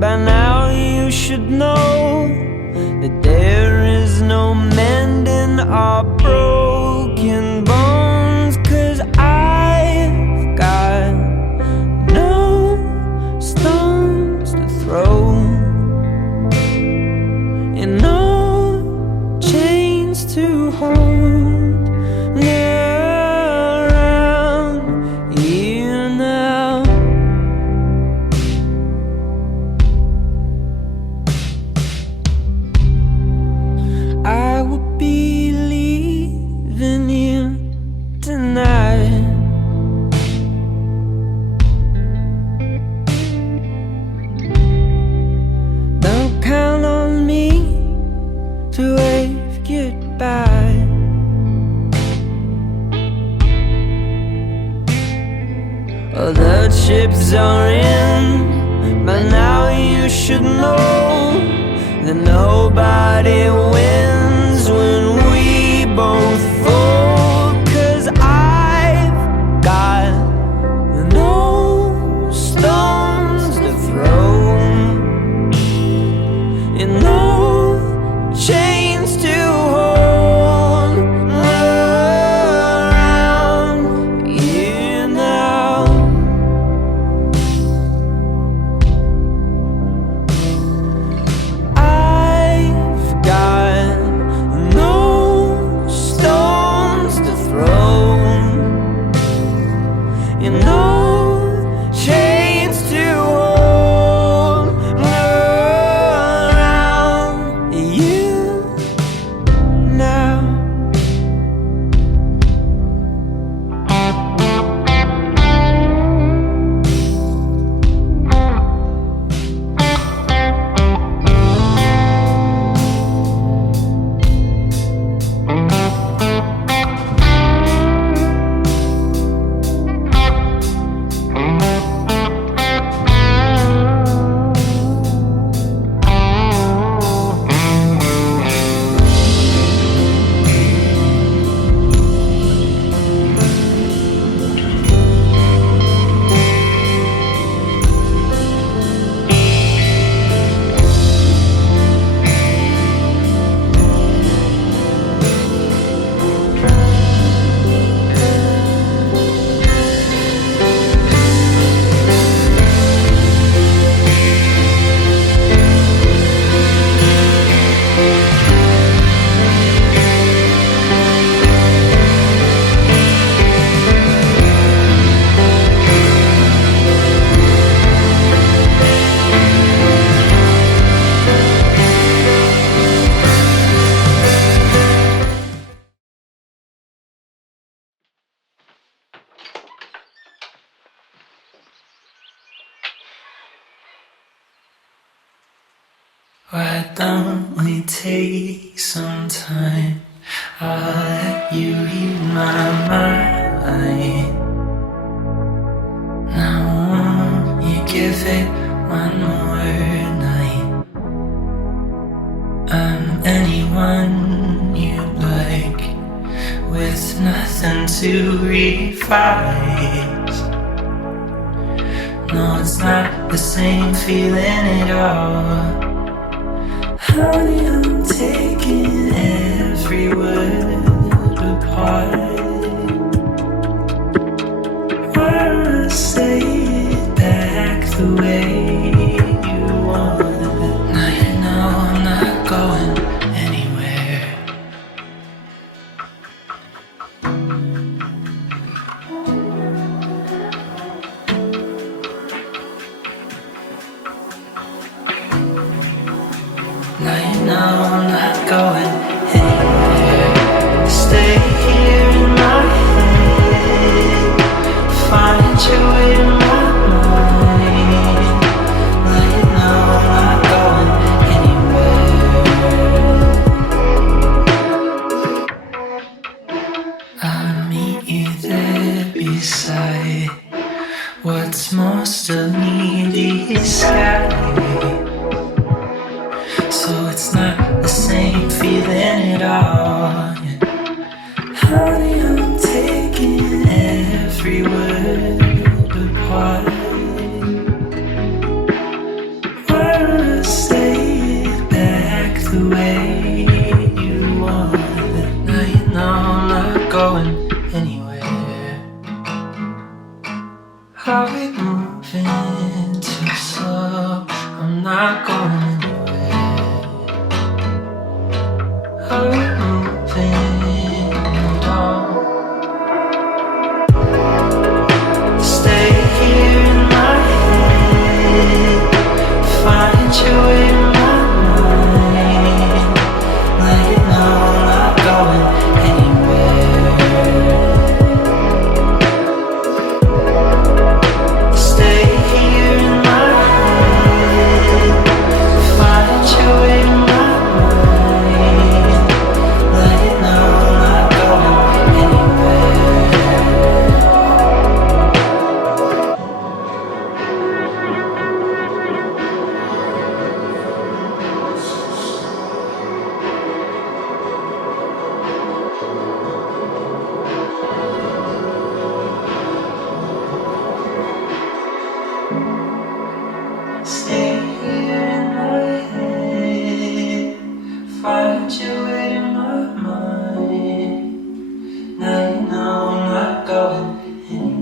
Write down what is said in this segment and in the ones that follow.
By now you should know that there is no mending our broken bones, 'cause I've got no stones to throw and no chains to hold around you now. I will be leaving you tonight. Don't count on me to wave goodbye. Oh, the chips are in. By now you should know that nobody wins when we both fall, 'cause I've got no stones to throw and no chains to hold around you now. I've got no stones to throw and no chains to hold around you now. Why don't we take some time? I'll let you read my mind. Now won't you give it one more night? I'm anyone you like, with nothing to revise. No, it's not the same feeling at all. Honey, I'm taking every word apart. Why don't I say it back the way you want it? Now you know I'm not going anywhere. Now you know I'm not going anywhere. Stay here in my head, find your way in my mind. Now you know I'm not going anywhere. I'll meet you there beside what's most of me, the sky. So it's not the same feeling at all. Honey, I'm taking every word apart. Why the way you want it. Now you know I'm not going anywhere. Are we moving too slow? I'm not going anywhere. Are we moving at all? Stay here in my head, find your way to my mind. Let you know I'm not going anywhere. Stay here in my head, find your way to my mind. Let you know I'm not going anywhere. Stay here in my head, find your way to my mind. Now you know I'm not going anywhere.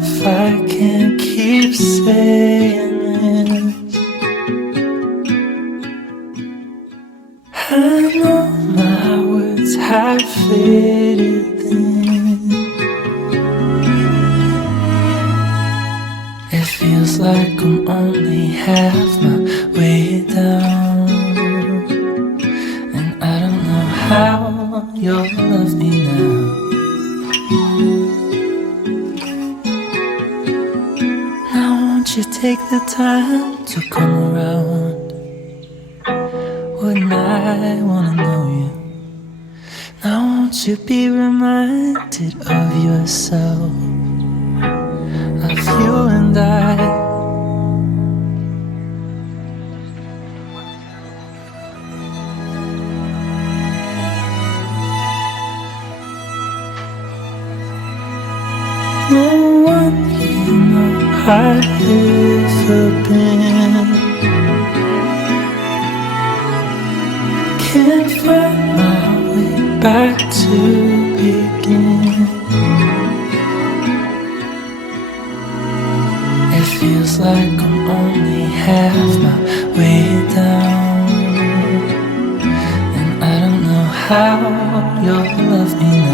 If I can't keep saying this, I know my words have faded in. It feels like I'm only half my way down, and I don't know how you'll love me now. Won't you take the time to come around? Wouldn't I wanna know you? Now won't you be reminded of yourself, of you and I? No one you know I've ever been can't find my way back to begin. It feels like I'm only half my way down, and I don't know how you'll love me now.